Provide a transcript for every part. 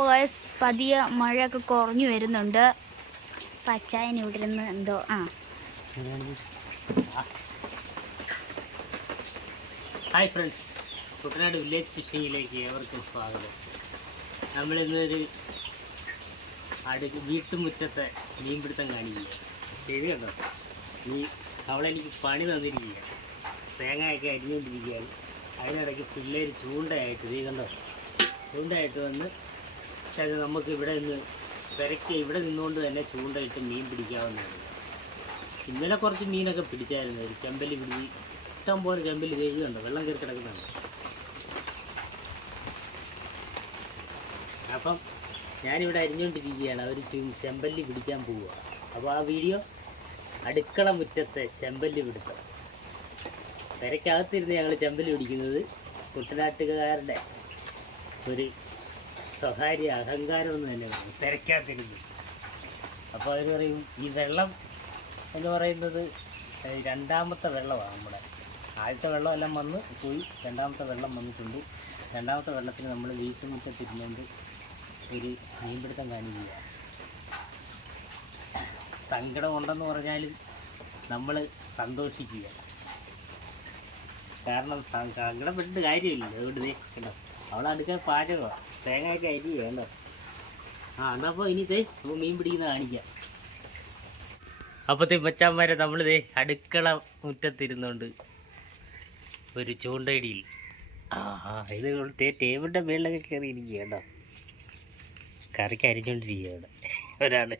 അപ്പോൾ പതിയ മഴയൊക്കെ കുറഞ്ഞു വരുന്നുണ്ട്. പച്ചായൻ ഇവിടെ ഇരുന്ന് എന്തോ ആ. ഹായ് ഫ്രണ്ട്സ് കുട്ടനാട് വില്ലേജ് ഫിഷിങ്ങിലേക്ക് ഏവർക്കും സ്വാഗതം. നമ്മളിന്നൊരു അടുക്ക് വീട്ടുമുറ്റത്തെ മീൻപിടുത്തം കാണിക്കുക ശരിയല്ലോ കണ്ടോ? ഈ അവളെനിക്ക് പണി തന്നിരിക്കുക തേങ്ങയൊക്കെ അരിഞ്ഞുകൊണ്ടിരിക്കുകയാണ്. അതിനിടയ്ക്ക് പിള്ളേർ ചൂണ്ടയായിട്ട് നീ കണ്ടോ? ചൂണ്ടയായിട്ട് വന്ന് പക്ഷെ അത് നമുക്ക് ഇവിടെ നിന്ന് പെരക്കി ഇവിടെ നിന്നുകൊണ്ട് തന്നെ ചൂണ്ടയിട്ട് മീൻ പിടിക്കാവുന്നതാണ്. ഇന്നലെ കുറച്ച് മീനൊക്കെ പിടിച്ചായിരുന്നു. ഒരു ചെമ്പല്ലി പിടിച്ച് ഇഷ്ടം പോലെ ചെമ്പല്ലി കഴുകുന്നുണ്ട് വെള്ളം കയറി കിടക്കുന്നുണ്ട് അപ്പം ഞാനിവിടെ അരിഞ്ഞുകൊണ്ടിരിക്കുകയാണ് അവർ ചെമ്പല്ലി പിടിക്കാൻ പോവുക. അപ്പോൾ ആ വീഡിയോ അടുക്കള മുറ്റത്തെ ചെമ്പല്ലി പിടുത്തം. പെരക്കകത്തിരുന്ന് ഞങ്ങൾ ചെമ്പല്ലി പിടിക്കുന്നത് കുട്ടനാട്ടുകാരുടെ ഒരു സ്വകാര്യ അഹങ്കാരം എന്ന് തന്നെ പറയും. തിരക്കാത്തിരുന്നു അപ്പോൾ അവർ പറയും ഈ വെള്ളം എന്ന് പറയുന്നത് രണ്ടാമത്തെ വെള്ളമാണ് നമ്മുടെ. ആദ്യത്തെ വെള്ളമെല്ലാം വന്ന് പോയി രണ്ടാമത്തെ വെള്ളം വന്നിട്ടുണ്ട്. രണ്ടാമത്തെ വെള്ളത്തിന് നമ്മൾ വീട്ടുമുറ്റത്തിരുന്നുകൊണ്ട് ഒരു മീൻപിടുത്തം കാണിക്കുക സങ്കടം ഉണ്ടെന്ന് പറഞ്ഞാലും നമ്മൾ സന്തോഷിക്കുക കാരണം സങ്കടപ്പെട്ടിട്ട് കാര്യമില്ല. അതുകൊണ്ട് ദേ കണ്ടോ? അവളടുക്കാൻ പാചകമാണ്. തേങ്ങയൊക്കെ അരി വേണ്ട ആ എന്നപ്പോൾ ഇനി തേ അപ്പോൾ മീൻ പിടിക്കുന്ന കാണിക്കാം. അപ്പത്തെ മച്ചാന്മാരെ നമ്മൾ ദേ അടുക്കള മുറ്റത്തിരുന്നുകൊണ്ട് ഒരു ചൂണ്ടയിടിയിൽ. ആ ഇത് തേ ടേബിളിന്റെ മേളിലൊക്കെ കയറി ഇരിക്കുക കേട്ടോ. കറിക്ക് അരിഞ്ഞുകൊണ്ടിരിക്കുക അവിടെ.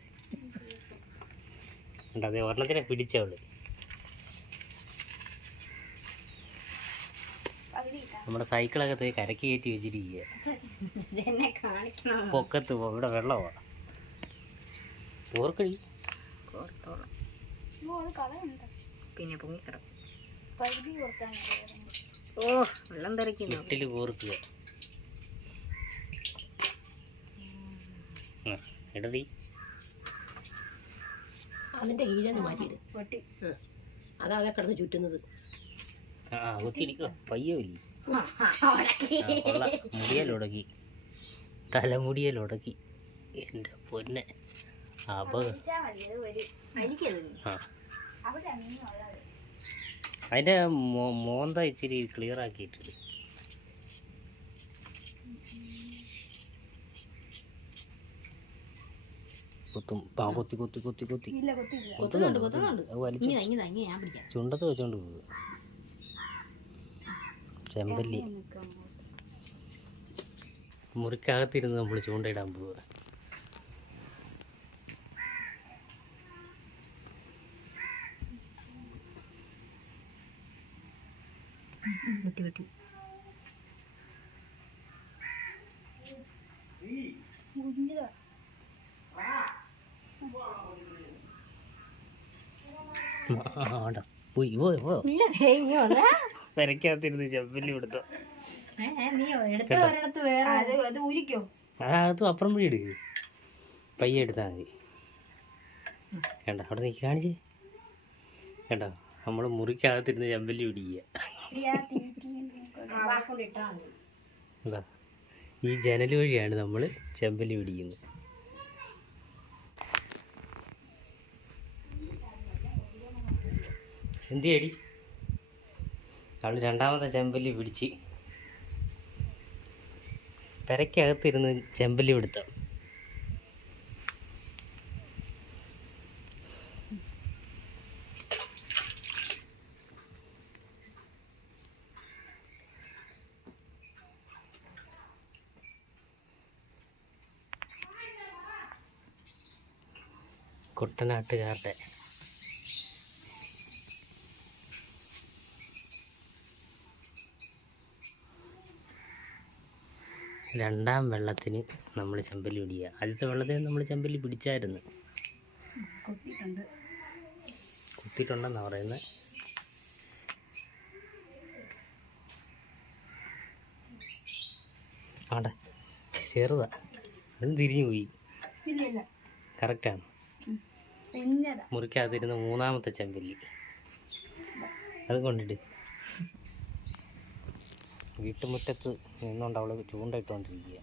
ഉണ്ട് അതെ ഒരെണ്ണത്തിനെ പിടിച്ചവൾ. നമ്മുടെ സൈക്കിളൊക്കെ തേ കരക്ക് കയറ്റി വെച്ചിരിക്കുക കാണിക്കണം? പൊക്കത്ത് പോ ഇവിടെ വെള്ളമാണ് ഓർക്കടി പിന്നെ പൊങ്ങിക്കിടക്കും. പകുതി കൊടുക്കാനുണ്ട് ഓ വെള്ളം തിരക്കുന്നു എട്ടിൽ കോർക്കുക. ആ, എടടി. അതിന്റെ കീഴെന്ന് മാറ്റിയിട്. അതാ അതെ കിടന്ന് ചുറ്റുന്നത്. ആ കുത്തിരിക്കോ പയ്യോ ഇല്ല മുടിയലുടക്കി. തലമുടിയലുടക്കി. എന്റെ പൊന്നെ. അപകടം അതിന്റെ മോന്ത ഇച്ചിരി ക്ലിയർ ആക്കിയിട്ടുണ്ട്. കൊത്തും. കൊത്തി കൊത്തി കൊത്തി കൊത്തി. കൊത്തുന്നുണ്ട് ചുണ്ടത്ത് വെച്ചോണ്ട് പോകുക ചെമ്പല്ലി. മുറിക്കകത്തിരുന്ന് നമ്മൾ ചൂണ്ടയിടാൻ പോവുക വെട്ടി വെട്ടി. ആണ്ട പോയി പോയി പെരക്കകത്തിരുന്ന് ചെമ്പല്ലി എടുത്തോ നീ അത് അത് ഉരിക്കോ അതകത്തും അപ്പുറം വഴി എടുക്ക്. പയ്യെ എടുത്താൽ മതി. കണ്ട? അവിടെ നീക്കി കാണിച്ചേ. കണ്ടോ? നമ്മൾ മുറിക്കകത്തിരുന്ന് ചെമ്പല്ലി പിടിക്കുക. എന്താ ഈ ജനൽ വഴിയാണ് നമ്മൾ ചെമ്പല്ലി പിടിക്കുന്നത്. എന്തിയടി? അവൾ രണ്ടാമത്തെ ചെമ്പല്ലി പിടിച്ച് പെരയ്ക്കകത്തിരുന്ന് ചെമ്പല്ലി പിടുത്തം. കുട്ടനാട്ടുകാരുടെ രണ്ടാം വെള്ളത്തിന് നമ്മൾ ചെമ്പല്ലി പിടിക്കുക. ആദ്യത്തെ വെള്ളത്തിന് നമ്മൾ ചെമ്പല്ലി പിടിച്ചായിരുന്നു. കുത്തിയിട്ടുണ്ടെന്നാണ് പറയുന്നത് ആടെ ചെറുതാ. അതും തിരിഞ്ഞു പോയി. കറക്റ്റാണ് മുറിക്കാതിരുന്ന മൂന്നാമത്തെ ചെമ്പല്ലി. അത് കൊണ്ടിട്ട് വീട്ടുമുറ്റത്ത് നിന്നുകൊണ്ട് അവൾ ചൂണ്ടയിട്ടുകൊണ്ടിരിക്കുക.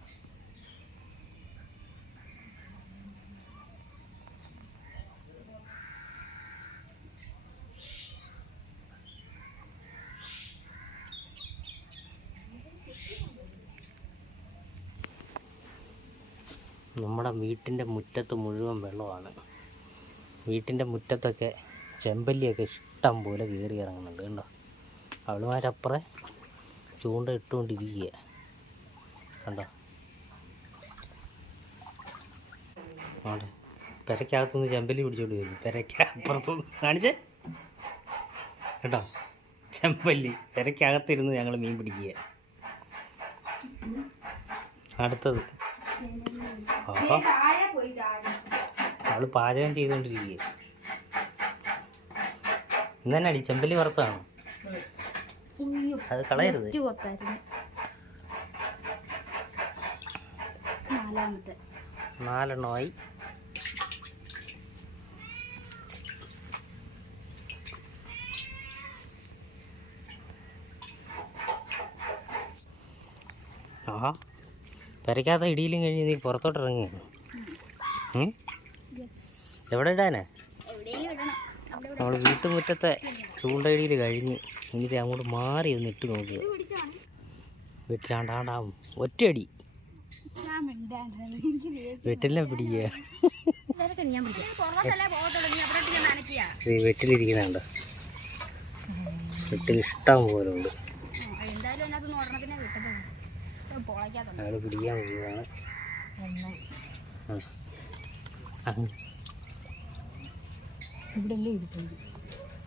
നമ്മുടെ വീട്ടിന്റെ മുറ്റത്ത് മുഴുവൻ വെള്ളമാണ്. വീട്ടിന്റെ മുറ്റത്തൊക്കെ ചെമ്പല്ലിയൊക്കെ ഇഷ്ടം പോലെ കയറി ഇറങ്ങുന്നുണ്ട് കണ്ടോ? അവളുമാരപ്പുറം ചൂണ്ട ഇട്ടുകൊണ്ടിരിക്കുക. കണ്ടോ? അവിടെ പെരക്കകത്തുനിന്ന് ചെമ്പല്ലി പിടിച്ചോണ്ട് വരുന്നു. പെരയ്ക്ക് അപ്പുറത്തുനിന്ന് കാണിച്ചേ? കേട്ടോ ചെമ്പല്ലി. പെരക്കകത്തിരുന്ന് ഞങ്ങൾ മീൻ പിടിക്കുക. അടുത്തത്. അപ്പോൾ അവൾ പാചകം ചെയ്തുകൊണ്ടിരിക്കുക. അടി. ചെമ്പല്ലി വറുത്താണോ അത് കളയരുത്. നാലാമത്തെ. നാലെണ്ണമായി. ആഹാ. പെരയ്ക്കാത്ത ഇടിയിലും കഴിഞ്ഞ് നീ പുറത്തോട്ട് ഇറങ്ങി എവിടെ ഇടാനാ? എവിടെയെങ്കിലും ഇടണം. അവിടെ നമ്മൾ വീട്ടുമുറ്റത്തെ ചൂണ്ടയിടിയിൽ കഴിഞ്ഞ്. ഇനി അങ്ങോട്ട് മാറി ഒന്ന് ഇട്ട് നോക്കുക. വെട്ടിലാണ്ടാണ്ടാവും ഒറ്റയടി. ഞാൻ മിണ്ടാണ്ട് എനിക്ക് ദേഷ്യം. വീട്ടിലെ പിടിക്കുക വെട്ടിലിരിക്കുന്നുണ്ട്. വെട്ടിൽ ഇഷ്ടം പോലെ ഉണ്ട്. അയാൾ പിടിക്കാൻ. അങ്ങ് ഇവിടെ അല്ലേ ഇരിപ്പുണ്ട് ഓ ചെതറിപ്പോയി രണ്ടും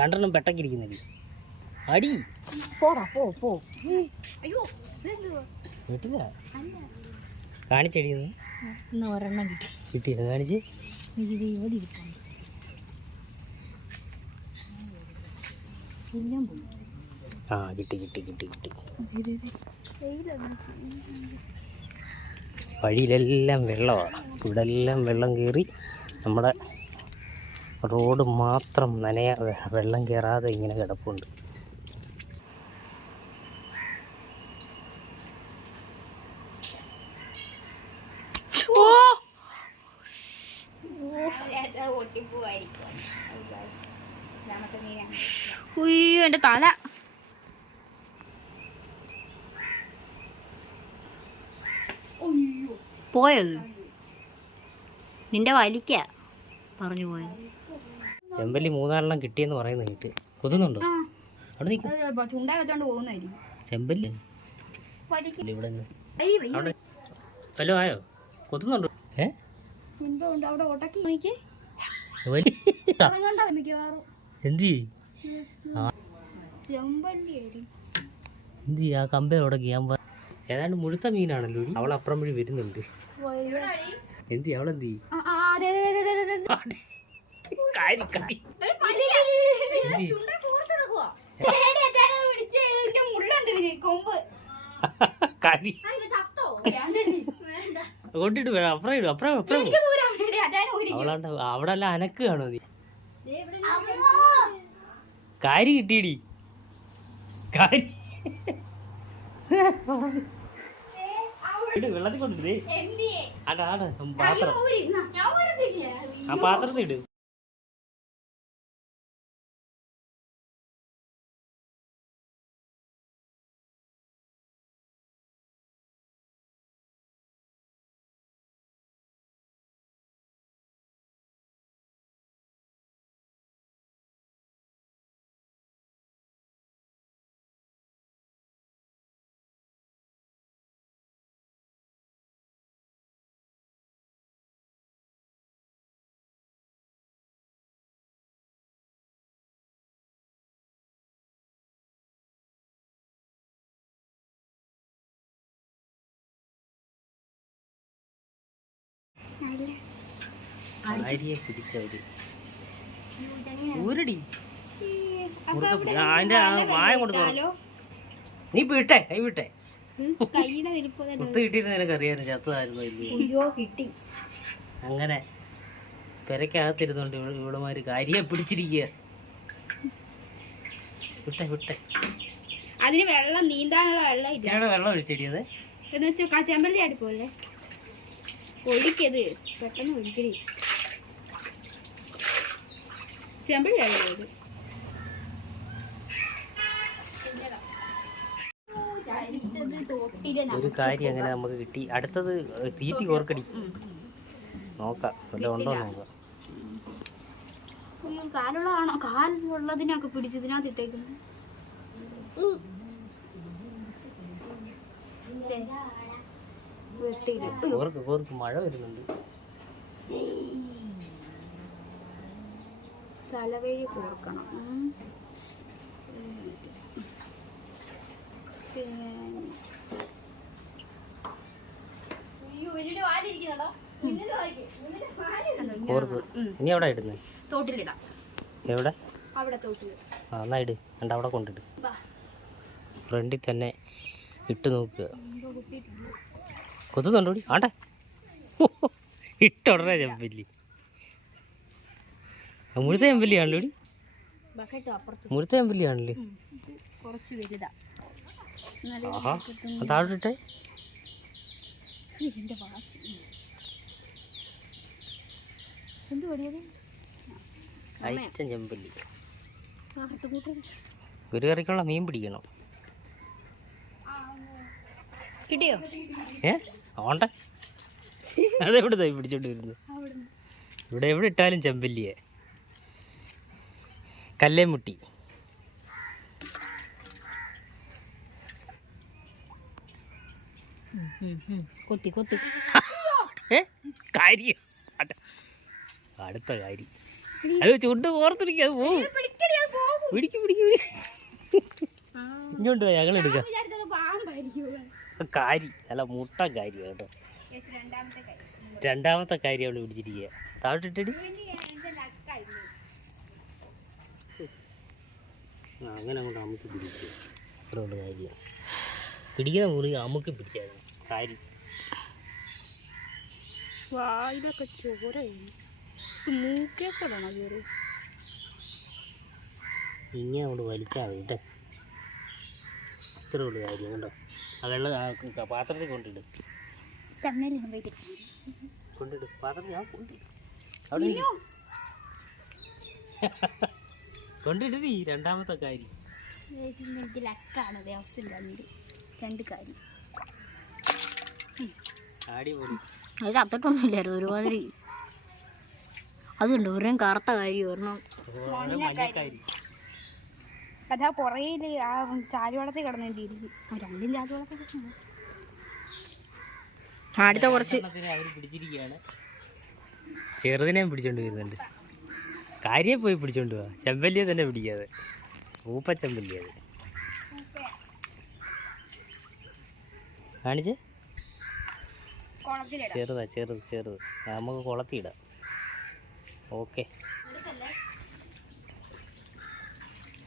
രണ്ടെണ്ണം പെട്ടക്കിരിക്കുന്നില്ല? അടി. പോടാ പോ പോ. അയ്യോ കാണിച്ചടിയെന്ന് ഇന്ന് ഒരെണ്ണം കിട്ടി. കിട്ടിയത് കാണിച്ച്? ഇവിടെ ഇരിപ്പുണ്ട്. ആ കിട്ടി കിട്ടി കിട്ടി കിട്ടി. വഴിയിലെല്ലാം വെള്ളമാണ് ഇവിടെല്ലാം വെള്ളം കയറി നമ്മുടെ റോഡ് മാത്രം നനയാ വെള്ളം കയറാതെ ഇങ്ങനെ കിടപ്പുണ്ട്. ഉയ്യോ തല. പോയത് നിന്റെ വലിക്ക പറഞ്ഞു പോയത് ചെമ്പല്ലി മൂന്നാലെണ്ണം കിട്ടിയെന്ന് പറയുന്നത് കേട്ട്. കൊതുന്നുണ്ടോ അവിടെ നിൽക്കും ചെമ്പല്ലി? ഇവിടെ അവിടെ. വല്ലോ ആയോ? കൊതുന്നുണ്ടോ ഏ? എന്തി എന്ത്? ആ. കമ്പ ഉടക്കി ഞാൻ ഏതാണ്ട് മുഴുത്ത മീനാണല്ലോ. അവൾ അപ്പുറം വഴി വരുന്നുണ്ട്. എന്തി അവളെന്തി. കാരി, കാരി. കാരി കൊണ്ടിട്ട് വേണം അപ്പുറം ഇടും അപ്പുറം അപ്പുറം അവളാണ്ട് അവിടെ അല്ല അനക്കുകയാണോ നീ? കാരി കിട്ടിയടി. കാരി. വെള്ളത്തിൽ കൊണ്ടിട്ടേ ആടാ ആടാ പാത്രം. ആ പാത്രത്തിൽ ഇട്. പിടിച്ചവര് ഊരടി. അതിന്റെ വായ കൊണ്ട് നീ വിട്ടെ കൈ വിട്ടെ. കുത്ത് കിട്ടിയിരുന്ന നിനക്ക് അറിയാനും ചത്തതായിരുന്നു അയ്യോ കിട്ടി. അങ്ങനെ പെരക്കകത്തിരുന്നോണ്ട് ഇവിടെ ഇവിടെമാര് കാര്യം പിടിച്ചിരിക്കുക വിട്ടെ വിട്ടെ. അതിന് വെള്ളം നീന്താനുള്ള വെള്ളം ഇല്ല. വെള്ളം ഒഴിച്ചടിയത്? എന്ന് വെച്ചാൽ ചെമ്പല്ലി ഒഴിക്കത് പെട്ടെന്ന് ഒഴിക്കടി ചെമ്പല്ലി അടുപ്പത് ഒരു കാര്യം അങ്ങനെ നമുക്ക് കിട്ടി. അടുത്തത് തീറ്റി കോർക്കടി. നോക്കാം. വല്ല ഉണ്ടോ കാലുള്ളതാണോ? കാലുള്ളതിനൊക്കെ മഴ വരുന്നുണ്ട്. തലവഴി കോർക്കണം. പിന്നെ ഇനി എവിടെ ഇടുന്നത് തോട്ടിലിടാം. എവിടെ? അവിടെ തോട്ടിൽ ആ എന്നാ ഇട്. എന്നിട്ട് അവിടെ കൊണ്ടിട്ട് വാ. ഫ്രണ്ടിൽ തന്നെ ഇട്ട് നോക്കുക. കൊത്തുന്നുണ്ടോടി ആട്ടെ ഇട്ട ഉടനെ ചെമ്പല്ലി മുഴുത്ത ചെമ്പല്ലി ആണല്ലോ മുഴുത്ത ചെമ്പല്ലി ആണല്ലേ കുറച്ച് വലുതാ. നല്ല ആഹാ ആ താഴോട്ടിട്ടെ? ഇതിന്റെ വാച്ച്. എന്ത് പടിയത് അയച്ചൻ ചെമ്പല്ലി കാട്ടുകൂട്ടം ഒരു കറിക്കുള്ള മീൻ പിടിക്കണം. കിട്ടിയോ? ഏ? ആണ്ടെ അതെവിടെ തൈ പിടിച്ചോണ്ട് വരുന്നത് ഇവിടെ എവിടെ ഇട്ടാലും ചെമ്പല്ലിയെ? കല്ലേമുട്ടി. കൊത്തി കൊത്തി. ഏ? കാര്യം. അട. അടുത്ത കാര്യം. അത് ചുണ്ട് ഓർത്തിരിക്കുക അത് പോവും. പിടിക്ക് പിടിക്ക് പിടി ഇങ്ങോട്ട് ഞങ്ങൾ എടുക്കാം കാരി അല്ല മുട്ട കാരി കേട്ടോ. രണ്ടാമത്തെ കാര്യം അവൾ പിടിച്ചിരിക്കുക താഴോട്ടിട്ടടി. ആ, അങ്ങനെ അങ്ങോട്ട് അമുക്ക് പിടിക്കുക അത്രയുള്ള കാര്യം പിടിക്കുന്ന മുറി അമുക്ക് പിടിക്കാതെ കാര്യം. വായിലൊക്കെ ചോരയാണ് മൂക്കേക്കെ വേണം ചോറ് ഇങ്ങനെ അങ്ങോട്ട് വലിച്ചാൽ മതി കേട്ടോ. ഇത്രേ ഉള്ളൂ കാര്യം കേട്ടോ ആ വെള്ളം പാത്രത്തിൽ കൊണ്ടിട്ട് പോയിട്ട് കൊണ്ടിട്ട് നീ രണ്ടാമത്തെ കാര്യം. ലക്കാണ് രണ്ട് രണ്ട് കാര്യം അത് ചത്തിട്ടൊന്നുമില്ലായിരുന്നു ഒരുമാതിരി. അതുണ്ട് ഒരേ കറുത്ത കാര്യം ഒരെണ്ണം. അതാ പുറയിൽ ആ ചാലുവളത്തിൽ കിടന്നിട്ടിരിക്കും രണ്ടും ചാലുവളത്തിൽ കിടന്നു. അടുത്ത കുറച്ച് ചെറുതിനെ പിടിച്ചോണ്ട് വരുന്നുണ്ട് കാര്യം പോയി പിടിച്ചോണ്ട് പോവാ ചെമ്പല്ലിയെ തന്നെ പിടിക്കാതെ. ഊപ്പ ചെമ്പല്ലിയത് കാണിച്ച്? ചെറുതാ ചെറുത് ചെറുത് നമുക്ക് കുളത്തിയിടാം ഓക്കെ.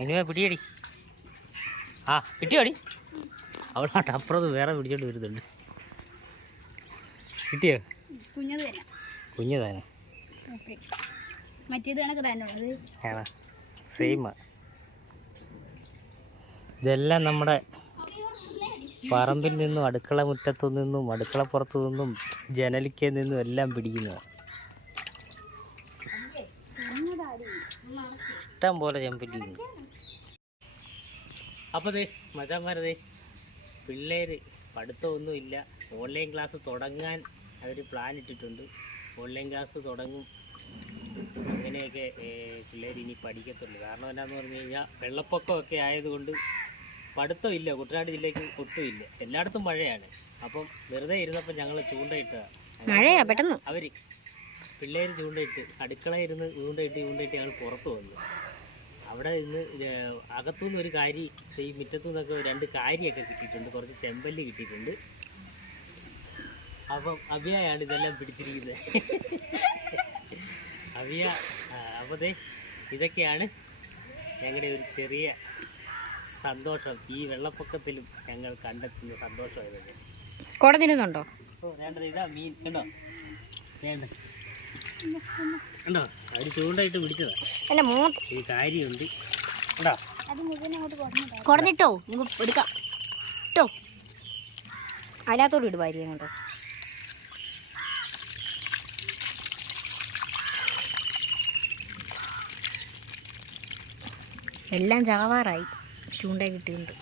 ഇനിമേ പിടിയടി. ആ കിട്ടിയോടി അവിടെ അപ്പുറത്ത് വേറെ പിടിച്ചോണ്ട് വരുന്നുണ്ട്. കിട്ടിയോ? കുഞ്ഞത് തരാം കുഞ്ഞു തന്നെ. മറ്റേത് കണക്ക് ആണോ? ഇതെല്ലാം നമ്മുടെ പറമ്പിൽ നിന്നും അടുക്കള മുറ്റത്തു നിന്നും അടുക്കളപ്പുറത്തു നിന്നും ജനലിക്ക നിന്നും എല്ലാം പിടിക്കുന്നതാണ് ഇഷ്ടം പോലെ ചെമ്പല്ലി ഉണ്ട് അപ്പോൾ ദേ പിള്ളേര് പിള്ളേർ പഠിത്തമൊന്നുമില്ല. ഓൺലൈൻ ക്ലാസ് തുടങ്ങാൻ അവർ പ്ലാൻ ഇട്ടിട്ടുണ്ട്. ഓൺലൈൻ ക്ലാസ് തുടങ്ങും. അങ്ങനെയൊക്കെ പിള്ളേർ ഇനി പഠിക്കത്തുള്ളൂ. കാരണം എന്താണെന്ന് പറഞ്ഞു കഴിഞ്ഞാൽ വെള്ളപ്പൊക്കമൊക്കെ ആയതുകൊണ്ട് പഠിത്തമില്ല. കുട്ടനാട് ജില്ലയ്ക്ക് ഒട്ടുമില്ല. എല്ലായിടത്തും മഴയാണ്. അപ്പം വെറുതെ ഇരുന്നപ്പോൾ ഞങ്ങൾ ചൂണ്ടയിട്ടതാണ് മഴയാ പെട്ടെന്ന്. അവർ പിള്ളേർ ചൂണ്ടയിട്ട് അടുക്കള ഇരുന്ന് ചൂണ്ടയിട്ട് ചൂണ്ടയിട്ട് ഞങ്ങൾ പുറത്ത് വന്നു. അവിടെ ഇന്ന് അകത്തുനിന്ന് ഒരു കാരി ഈ മുറ്റത്തു നിന്നൊക്കെ രണ്ട് കാരിയൊക്കെ കിട്ടിയിട്ടുണ്ട്. കുറച്ച് ചെമ്പല്ലി കിട്ടിയിട്ടുണ്ട്. അപ്പം അഭിയാണ് ഇതെല്ലാം പിടിച്ചിരിക്കുന്നത്. അഭിയ അപ്പോൾ ദേ ഇതൊക്കെയാണ് ഞങ്ങളുടെ ഒരു ചെറിയ സന്തോഷം. ഈ വെള്ളപ്പൊക്കത്തിലും ഞങ്ങൾ കണ്ടെത്തുന്ന സന്തോഷമായതൊക്കെ കുടഞ്ഞിരുന്നുണ്ടോ ഓ വേണ്ടത് ഇതാ മീൻ. കണ്ടോ? വേണ്ട. കണ്ടോ? അവർ ചൂണ്ടായിട്ട് പിടിച്ചതാ. അല്ല ഈ കാര്യമുണ്ട്. കണ്ടോ? കുടഞ്ഞിട്ടോ നമുക്ക് എടുക്കാം. ഇട്ടോ അതിനകത്തോട് ഇട് ഭാര്യ എല്ലാം ചാവാറായി. ചൂണ്ട കിട്ടിയിട്ടുണ്ട്.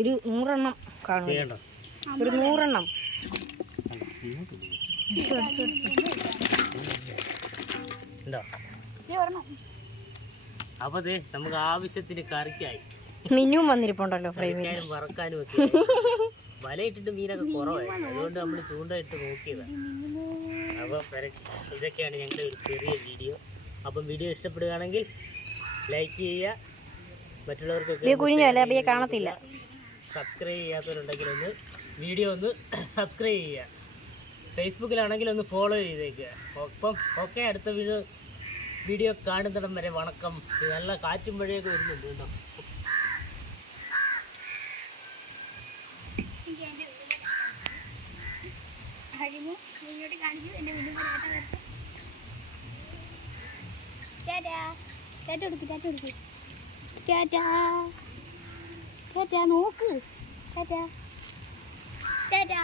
ഒരു നൂറെണ്ണം കാണും. ഒരു നൂറെണ്ണം. അപ്പൊ നമുക്ക് ആവശ്യത്തിന് കറിക്കായി. മിനിയും വന്നിരിപ്പുണ്ടല്ലോ ഫ്രെയിമിൽ. കഴിക്കാനും വറക്കാനും ഒക്കെ. വലയിട്ടിട്ട് മീനൊക്കെ കുറവായി. അതുകൊണ്ട് നമ്മൾ ചൂണ്ടയിട്ട് നോക്കിയതാണ് അപ്പോൾ ഇതൊക്കെയാണ് ഞങ്ങളുടെ ഒരു ചെറിയ വീഡിയോ. അപ്പം വീഡിയോ ഇഷ്ടപ്പെടുകയാണെങ്കിൽ ലൈക്ക് ചെയ്യുക. മറ്റുള്ളവർക്കൊക്കെ കുഞ്ഞല്ലേ അപ്പൊ കാണത്തില്ല. സബ്സ്ക്രൈബ് ചെയ്യാത്തവരുണ്ടെങ്കിൽ ഒന്ന് വീഡിയോ ഒന്ന് സബ്സ്ക്രൈബ് ചെയ്യുക. ഫേസ്ബുക്കിലാണെങ്കിൽ ഒന്ന് ഫോളോ ചെയ്തേക്കുക ഒപ്പം ഓക്കെ അടുത്ത വീഡിയോ വീഡിയോ കാണുന്നിടം വരെ വണക്കം. നല്ല കാറ്റും മഴയൊക്കെ വരുന്നുണ്ട് കേട്ടോ. കഴിഞ്ഞ് കഴിഞ്ഞോട്ട് കാണിച്ചു എന്റെ വീണ്ടും ടാറ്റ കൊടുക്ക് ടാറ്റ കൊടുക്ക് ടാറ്റാ ടാറ്റാ നോക്ക് ടാറ്റാ ടാറ്റാ